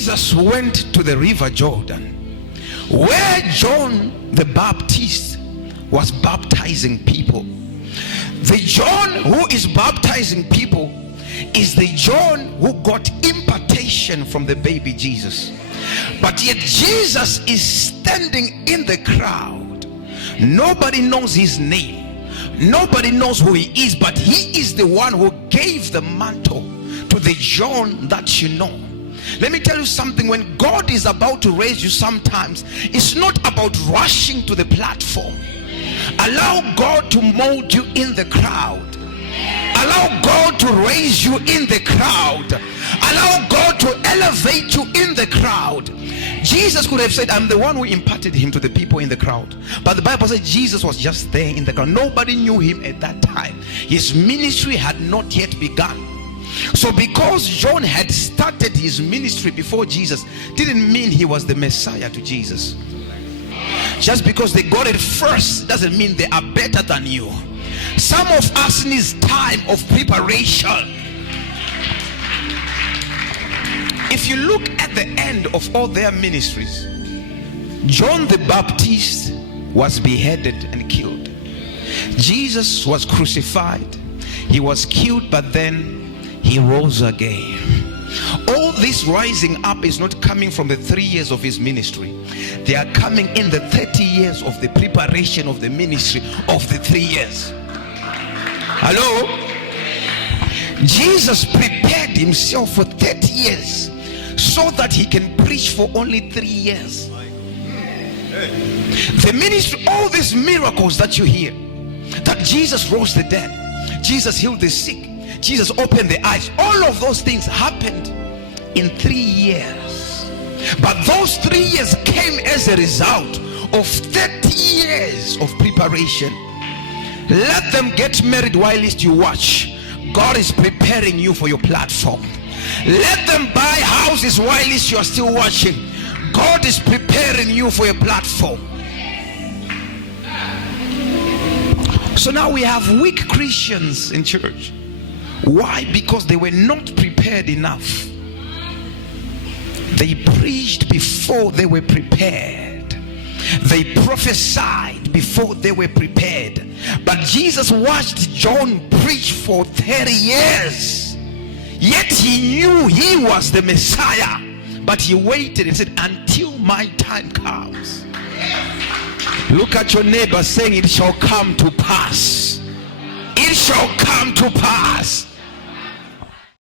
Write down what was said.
Jesus went to the river Jordan, where John the Baptist was baptizing people. The John who is baptizing people is the John who got impartation from the baby Jesus. But yet Jesus is standing in the crowd. Nobody knows his name. Nobody knows who he is, but he is the one who gave the mantle to the John that you know. Let me tell you something. When God is about to raise you, sometimes it's not about rushing to the platform. Allow God to mold you in the crowd. Allow God to raise you in the crowd. Allow God to elevate you in the crowd. Jesus could have said, I'm the one who imparted him to the people in the crowd. But the Bible says Jesus was just there in the crowd. Nobody knew him at that time. His ministry had not yet begun. So because John had started his ministry before Jesus, didn't mean he was the Messiah to Jesus. Just because they got it first doesn't mean they are better than you. Some of us need time of preparation. If you look at the end of all their ministries, John the Baptist was beheaded and killed. Jesus was crucified. He was killed, but then he rose again. All this rising up is not coming from the 3 years of his ministry. They are coming in the 30 years of the preparation of the ministry of the 3 years. Hello? Jesus prepared himself for 30 years so that he can preach for only 3 years. The ministry, all these miracles that you hear, that Jesus rose the dead, Jesus healed the sick, Jesus opened the eyes, all of those things happened in 3 years. But those 3 years came as a result of 30 years of preparation. Let them get married while you watch. God is preparing you for your platform. Let them buy houses while you are still watching. God is preparing you for your platform. So now we have weak Christians in church. Why? Because they were not prepared enough. They preached before they were prepared. They prophesied before they were prepared. But Jesus watched John preach for 30 years. Yet he knew he was the Messiah. But he waited and said, until my time comes. Look at your neighbor, saying, it shall come to pass. It shall come to pass.